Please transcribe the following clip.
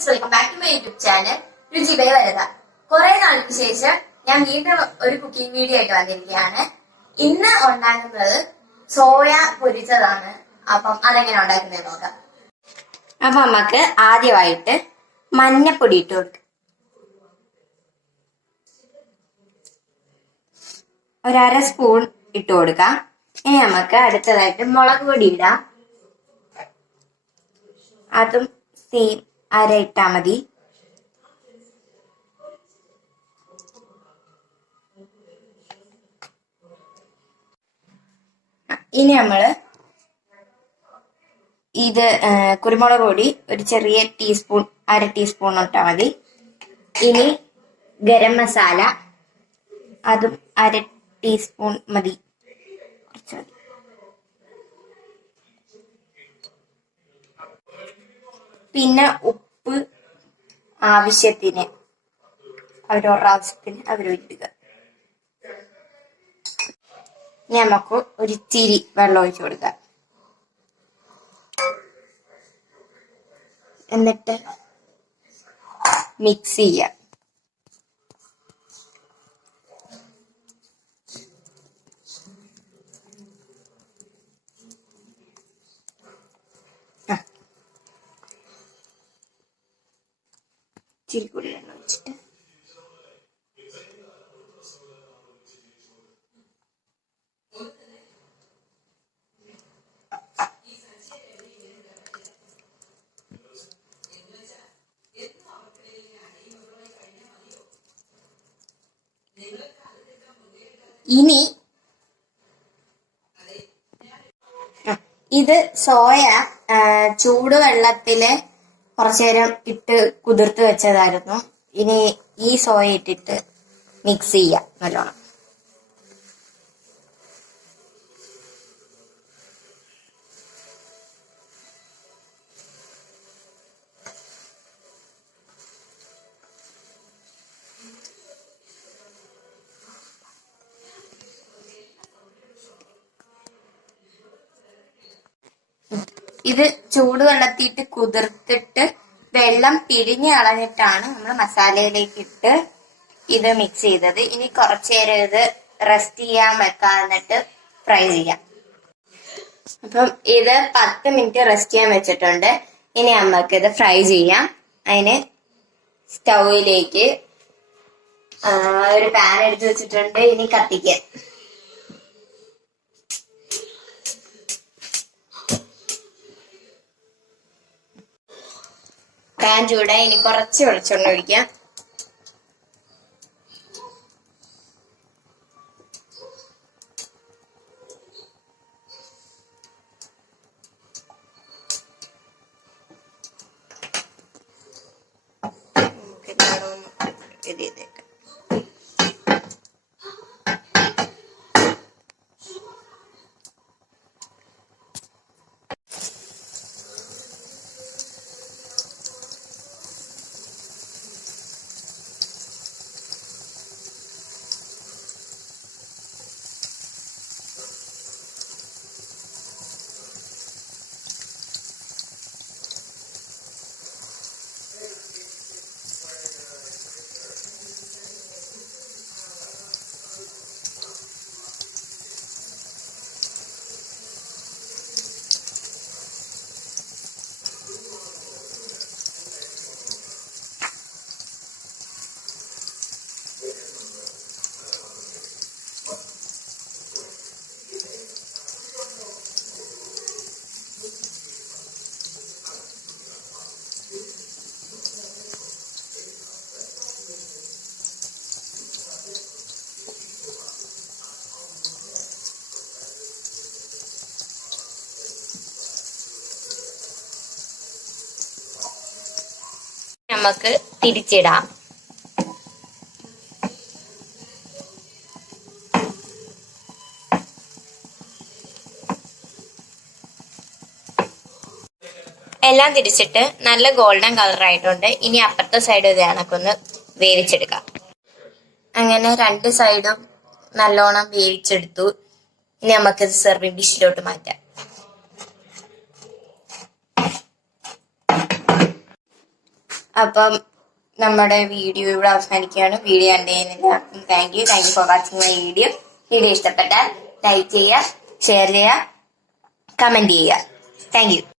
Friends, welcome back to my YouTube channel രുചിബൈ വരദ. കുറെ നാൾക്ക് ശേഷം ഞാൻ വീണ്ടും ഒരു കുക്കിംഗ് വീഡിയോ ആയിട്ട് വന്നിരിക്കുകയാണ്. ഇന്ന് ഉണ്ടാക്കുന്നത് സോയ പൊരിച്ചതാണ്. അപ്പം അതെങ്ങനെ ഉണ്ടാക്കുന്നത് നോക്കാം. അപ്പൊ നമുക്ക് ആദ്യമായിട്ട് മഞ്ഞപ്പൊടി ഇട്ട് കൊടുക്കാം. ഒരര സ്പൂൺ ഇട്ട് കൊടുക്കാം. ഇനി നമുക്ക് അടുത്തതായിട്ട് മുളക് പൊടി ഇടാം. അതും സെയിം അര ഇട്ടാ മതി. ഇനി നമ്മള് ഇത് കുരുമുളക് പൊടി ഒരു ചെറിയ ടീസ്പൂൺ, അര ടീസ്പൂൺ ഇട്ടാ മതി. ഇനി ഗരം മസാല അതും അര ടീസ്പൂൺ മതി, കുറച്ച് മതി. പിന്നെ ഉപ്പ് ആവശ്യത്തിന്, അവരവരുടെ അവരൊഴിക്കുക. നമുക്ക് ഒരു തിരി വെള്ളം ഒഴിച്ചു കൊടുക്കാം. എന്നിട്ട് മിക്സ് ചെയ്യാം. ഇച്ചിരി കൂടി വെള്ളം ഒഴിച്ചിട്ട് ഇനി ഇത് സോയ ചൂടുവെള്ളത്തില് കുറച്ചു നേരം ഇട്ട് കുതിർത്ത് വെച്ചതായിരുന്നു. ഇനി ഈ സോയ ഇട്ടിട്ട് മിക്സ് ചെയ്യാം നല്ലോണം. ഇത് ചൂടുവെള്ളത്തിയിട്ട് കുതിർത്തിട്ട് വെള്ളം പിഴിഞ്ഞ് കളഞ്ഞിട്ടാണ് നമ്മൾ മസാലയിലേക്ക് ഇട്ട് ഇത് മിക്സ് ചെയ്തത്. ഇനി കുറച്ചു നേരം ഇത് റെസ്റ്റ് ചെയ്യാൻ വെക്കാം, എന്നിട്ട് ഫ്രൈ ചെയ്യാം. അപ്പം ഇത് 10 മിനിറ്റ് റെസ്റ്റ് ചെയ്യാൻ വെച്ചിട്ടുണ്ട്. ഇനി നമുക്ക് ഇത് ഫ്രൈ ചെയ്യാം. അതിന് സ്റ്റൗവിലേക്ക് ഒരു പാൻ എടുത്ത് വെച്ചിട്ടുണ്ട്. ഇനി കത്തിക്കാം. പാൻ ചൂടായി. ഇനി കുറച്ച് വെളിച്ചെണ്ണ ഒഴിക്കാം. നമുക്ക് തിരിച്ചിടാം. എല്ലാം തിരിച്ചിട്ട് നല്ല ഗോൾഡൻ കളർ ആയിട്ടുണ്ട്. ഇനി അപ്പുറത്തെ സൈഡ് ഇത് കണക്കൊന്ന് വേവിച്ചെടുക്കാം. അങ്ങനെ 2 സൈഡും നല്ലോണം വേവിച്ചെടുത്തു. ഇനി നമുക്കിത് സെർവിങ് ഡിഷിലോട്ട് മാറ്റാം. അപ്പം നമ്മുടെ വീഡിയോ ഇവിടെ അവസാനിക്കുകയാണ്. വീഡിയോ കണ്ടതിന് thank you for watching my video. Video ഇഷ്ടപ്പെട്ടാൽ ലൈക്ക് ചെയ്യുക, ഷെയർ ചെയ്യുക, കമന്റ് ചെയ്യുക. Thank you.